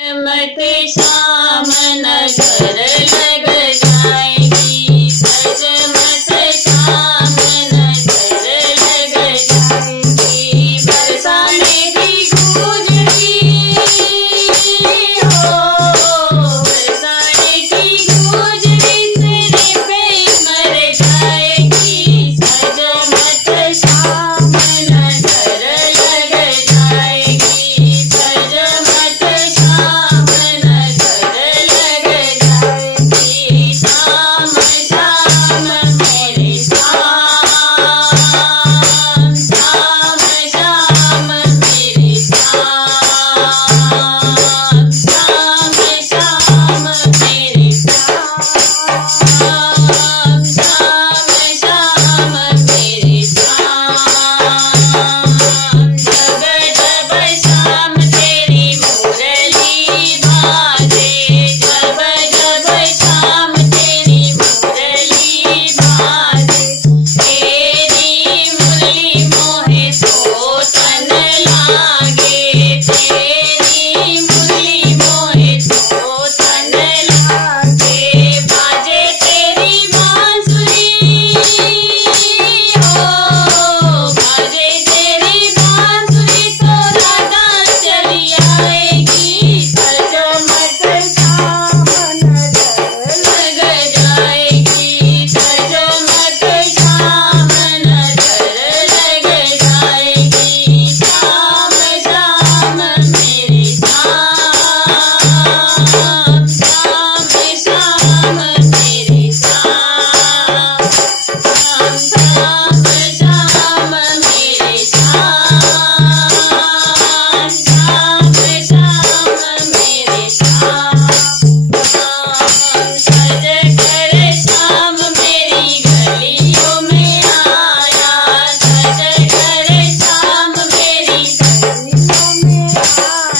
मत शाम नजर लग जाएगी, सज मत शाम नजर लग जाएगी। बरसाने की गूंजती हो, बरसाने की गूंजती सिर पे मर जाएगी, सज मत शाम नजर लग जाएगी, सज मत शाम नजर लग जाएगी। शाम शाम मेरी शाम, शाम शाम मेरी शाम, शाम शाम मेरी शाम, शाम शाम मेरी शाम। जब जब शाम तेरी मुरली बाजे, जब जब शाम तेरी मुरली बाजे, तेरी मुरली मोहे तो तन लागे, तेरी मुरली मोहे तो तन लागे। बाजे तेरी बांसुरी हो, बाजे तेरी बांसुरी तो राधा चली आएगी, सज मत शाम नजर लग जाएगी, सज मत शाम नजर लग जाएगी। शाम शाम मेरी शाम, शाम शाम मेरी शाम, शाम शाम मेरी शाम, शाम शाम मेरी शाम। सज कर शाम मेरी गलियों में आया, सज कर शाम मेरी गलियों में आया।